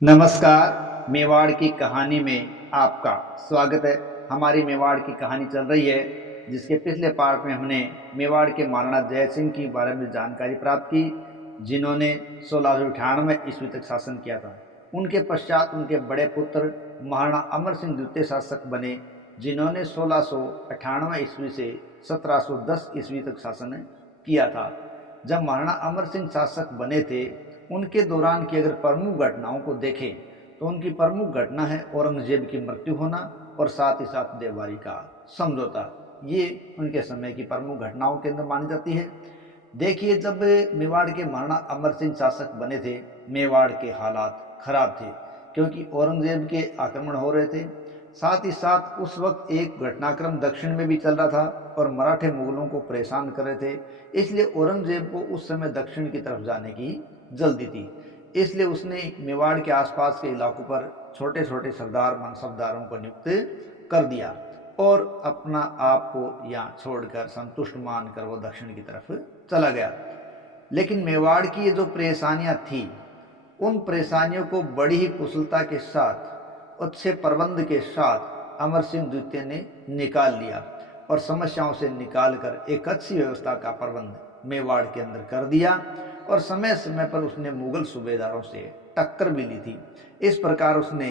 नमस्कार। मेवाड़ की कहानी में आपका स्वागत है। हमारी मेवाड़ की कहानी चल रही है, जिसके पिछले पार्ट में हमने मेवाड़ के महाराणा जय सिंह के बारे में जानकारी प्राप्त की, जिन्होंने 1698 ईस्वी तक शासन किया था। उनके पश्चात उनके बड़े पुत्र महाराणा अमर सिंह द्वितीय शासक बने, जिन्होंने 1698 ईस्वी से 1710 ईस्वी तक शासन किया था। जब महाराणा अमर सिंह शासक बने थे, उनके दौरान की अगर प्रमुख घटनाओं को देखें तो उनकी प्रमुख घटना है औरंगजेब की मृत्यु होना और साथ ही साथ देवबारी का समझौता। ये उनके समय की प्रमुख घटनाओं के अंदर मानी जाती है। देखिए, जब मेवाड़ के महाराणा अमर सिंह शासक बने थे, मेवाड़ के हालात खराब थे, क्योंकि औरंगजेब के आक्रमण हो रहे थे। साथ ही साथ उस वक्त एक घटनाक्रम दक्षिण में भी चल रहा था और मराठे मुगलों को परेशान कर रहे थे। इसलिए औरंगजेब को उस समय दक्षिण की तरफ जाने की जल्दी थी। इसलिए उसने मेवाड़ के आसपास के इलाकों पर छोटे छोटे सरदार मनसबदारों को नियुक्त कर दिया और अपना आप को यहाँ छोड़कर संतुष्ट मानकर वो दक्षिण की तरफ चला गया। लेकिन मेवाड़ की ये जो परेशानियां थी, उन परेशानियों को बड़ी ही कुशलता के साथ, अच्छे प्रबंध के साथ अमर सिंह द्वितीय ने निकाल लिया और समस्याओं से निकालकर एक अच्छी व्यवस्था का प्रबंध मेवाड़ के अंदर कर दिया और समय समय पर उसने मुगल सूबेदारों से टक्कर भी ली थी। इस प्रकार उसने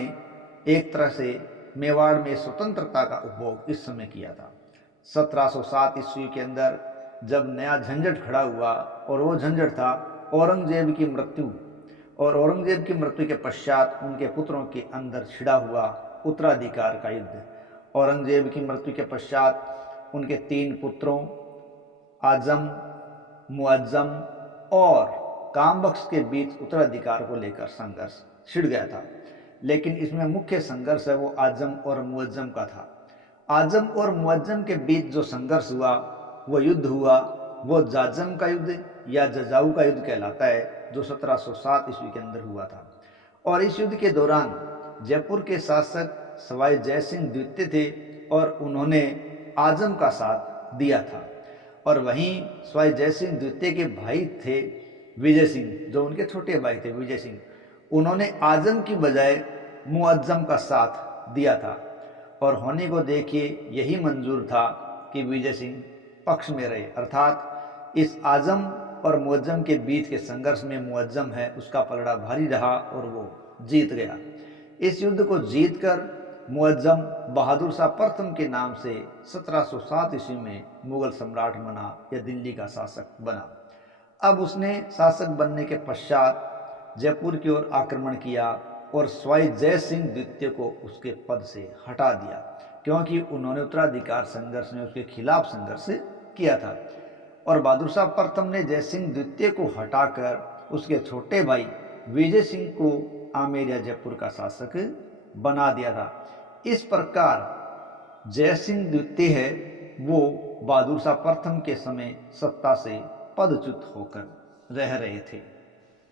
एक तरह से मेवाड़ में स्वतंत्रता का उपभोग इस समय किया था। 1707 ईस्वी के अंदर जब नया झंझट खड़ा हुआ, और वो झंझट था औरंगजेब की मृत्यु, और औरंगजेब की मृत्यु के पश्चात उनके पुत्रों के अंदर छिड़ा हुआ उत्तराधिकार का युद्ध। औरंगजेब की मृत्यु के पश्चात उनके 3 पुत्रों आजम, मुअज्जम और कामबख्श के बीच उत्तराधिकार को लेकर संघर्ष छिड़ गया था। लेकिन इसमें मुख्य संघर्ष है वो आजम और मुअज्जम का था। आजम और मुअज्जम के बीच जो संघर्ष हुआ, वो युद्ध हुआ, वो जाजम का युद्ध या जजाऊ का युद्ध कहलाता है, जो 1707 ईस्वी के अंदर हुआ था। और इस युद्ध के दौरान जयपुर के शासक सवाई जय सिंह द्वितीय थे और उन्होंने आजम का साथ दिया था। और वहीं सवाई जय सिंह द्वितीय के भाई थे विजय सिंह, जो उनके छोटे भाई थे विजय सिंह, उन्होंने आजम की बजाय मुअज्जम का साथ दिया था। और होने को देखिए यही मंजूर था कि विजय सिंह पक्ष में रहे, अर्थात इस आजम और मुअज्जम के बीच के संघर्ष में मुअज्जम है उसका पलड़ा भारी रहा और वो जीत गया। इस युद्ध को जीतकर मुअज्जम बहादुर शाह प्रथम के नाम से 1707 ईस्वी में मुगल सम्राट बना या दिल्ली का शासक बना। अब उसने शासक बनने के पश्चात जयपुर की ओर आक्रमण किया और सवाई जय सिंह द्वितीय को उसके पद से हटा दिया, क्योंकि उन्होंने उत्तराधिकार संघर्ष में उसके खिलाफ संघर्ष किया था। और बहादुर शाह प्रथम ने जय सिंह द्वितीय को हटाकर उसके छोटे भाई विजय सिंह को आमेर या जयपुर का शासक बना दिया था। इस प्रकार जय सिंह द्वितीय है वो बहादुर शाह प्रथम के समय सत्ता से पदच्युत होकर रह रहे थे।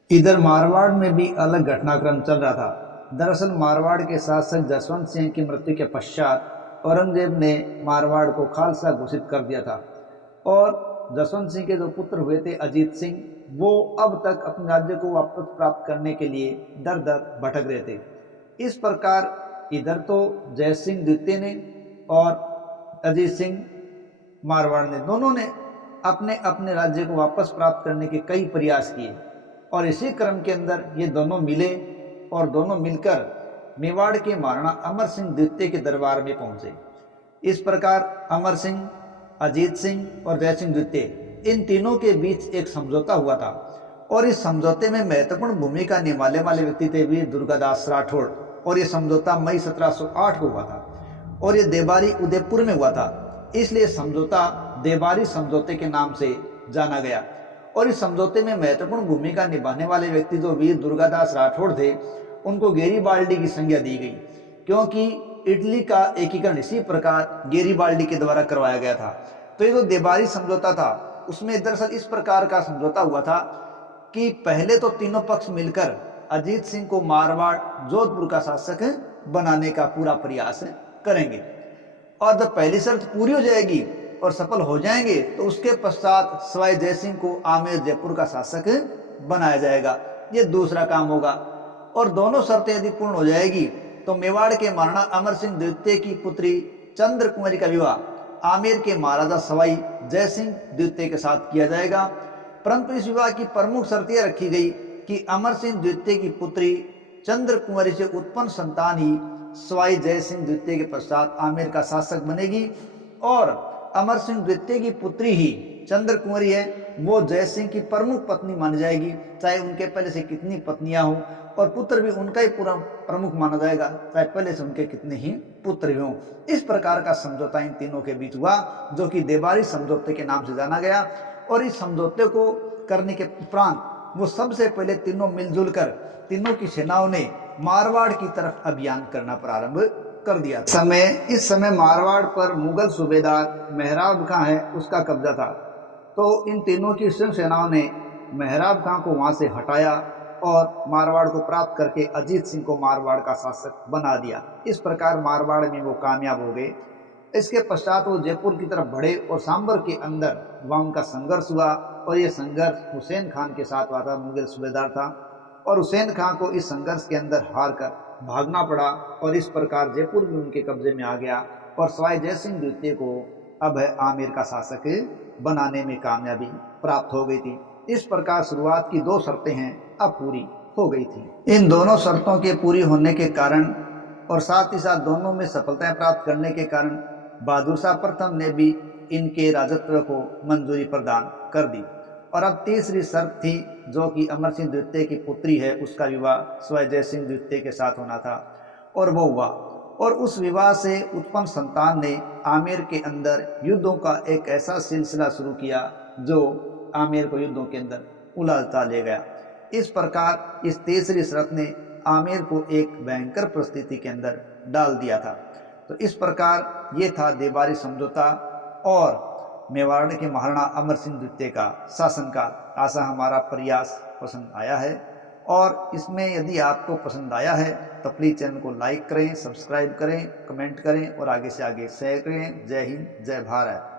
इधर मारवाड़ में भी अलग घटनाक्रम चल रहा था। दरअसल मारवाड़ के शासक जसवंत सिंह की मृत्यु के पश्चात औरंगजेब ने मारवाड़ को खालसा घोषित कर दिया था और जसवंत सिंह के जो पुत्र हुए थे अजीत सिंह, वो अब तक अपने राज्य को वापस प्राप्त करने के लिए दर दर भटक रहे थे। इस प्रकार इधर तो जय सिंह द्वितीय ने और अजीत सिंह मारवाड़ ने, दोनों ने अपने अपने राज्य को वापस प्राप्त करने के कई प्रयास किए और इसी क्रम के अंदर ये दोनों मिले और दोनों मिलकर मेवाड़ के महाराणा अमर सिंह द्वितीय के दरबार में पहुंचे। इस प्रकार अमर सिंह, अजीत सिंह और जय सिंह द्वितीय, इन तीनों के बीच एक समझौता हुआ था और इस समझौते में महत्वपूर्ण भूमिका निभाने वाले व्यक्ति थे वीर दुर्गादास राठौड़। और ये समझौता मई 1708 को हुआ था और ये देबारी उदयपुर में हुआ था, इसलिए समझौता देबारी समझौते के नाम से जाना गया। और इस समझौते में महत्वपूर्ण भूमिका निभाने वाले व्यक्ति जो वीर दुर्गादास राठौड़ थे, उनको गेरीबाल्डी की संज्ञा दी गई, क्योंकि इटली का एकीकरण इसी प्रकार गेरीबाल्डी के द्वारा करवाया गया था। तो ये जो देबारी समझौता था, उसमें दरअसल इस प्रकार का समझौता हुआ था कि पहले तो तीनों पक्ष मिलकर अजीत सिंह को मारवाड़ जोधपुर का शासक बनाने का पूरा प्रयास करेंगे, और जब पहली शर्त पूरी हो जाएगी और सफल हो जाएंगे तो उसके पश्चात सवाई जय सिंह को आमेर जयपुर का शासक बनाया जाएगा। ये दूसरा काम होगा। और दोनों शर्तें यदि पूर्ण हो जाएगी तो मेवाड़ के महाराणा अमर सिंह द्वितीय की पुत्री चंद्र कुंवरी का विवाह आमेर के महाराजा सवाई जय सिंह द्वितीय के साथ किया जाएगा। परंतु इस विवाह की प्रमुख शर्त यह रखी गई कि अमर सिंह द्वितीय की पुत्री चंद्र कुंवरी से उत्पन्न संतान ही सवाई जय सिंह द्वितीय के पश्चात आमेर का शासक बनेगी, और अमर सिंह द्वितीय की पुत्री ही चंद्र कुंवरी है वो जय सिंह की प्रमुख पत्नी मानी जाएगी, चाहे उनके पहले से कितनी पत्नियां हो, और पुत्र भी उनका ही पूरा प्रमुख माना जाएगा, चाहे पहले से उनके कितने ही पुत्र हों। इस प्रकार का समझौता इन तीनों के बीच हुआ, जो कि देबारी समझौते के नाम से जाना गया। और इस समझौते को करने के उपरांत वो सबसे पहले तीनों मिलजुल कर तीनों की सेनाओं ने मारवाड़ की तरफ अभियान करना प्रारंभ कर दिया था। इस समय मारवाड़ पर मुगल सूबेदार मेहराब खां है उसका कब्जा था, तो इन तीनों की सेनाओं ने मेहराब खां को वहां से हटाया और मारवाड़ को प्राप्त करके अजीत सिंह को मारवाड़ का शासक बना दिया। इस प्रकार मारवाड़ में वो कामयाब हो गए। इसके पश्चात वो जयपुर की तरफ बढ़े और सांबर के अंदर वहाँ उनका संघर्ष हुआ, और ये संघर्ष हुसैन खान के साथ हुआ था, मुगल सूबेदार था, और हुसैन खान को इस संघर्ष के अंदर हार कर भागना पड़ा, और इस प्रकार जयपुर भी उनके कब्जे में आ गया, और सवाई जय सिंह द्वितीय को अब आमेर का शासक बनाने में कामयाबी प्राप्त हो गई थी। इस प्रकार शुरुआत की दो शर्तें हैं अब पूरी हो गई थी। इन दोनों शर्तों के पूरी होने के कारण और साथ ही साथ दोनों में सफलताएं प्राप्त करने के कारण बहादुर शाह प्रथम ने भी इनके राजत्व को मंजूरी प्रदान कर दी। और अब तीसरी शर्त थी, जो कि अमर सिंह द्वितीय की पुत्री है उसका विवाह सवाई जय सिंह द्वितीय के साथ होना था, और वो हुआ। और उस विवाह से उत्पन्न संतान ने आमेर के अंदर युद्धों का एक ऐसा सिलसिला शुरू किया जो आमेर को युद्धों के अंदर उलझता ले गया। इस प्रकार इस तीसरी शर्त ने आमेर को एक भयंकर परिस्थिति के अंदर डाल दिया था। तो इस प्रकार ये था देबारी समझौता और मेवाड़ के महाराणा अमर सिंह द्वितीय का शासनकाल। आशा हमारा प्रयास पसंद आया है, और इसमें यदि आपको पसंद आया है तो प्लीज़ चैनल को लाइक करें, सब्सक्राइब करें, कमेंट करें और आगे से आगे शेयर करें। जय हिंद, जय भारत।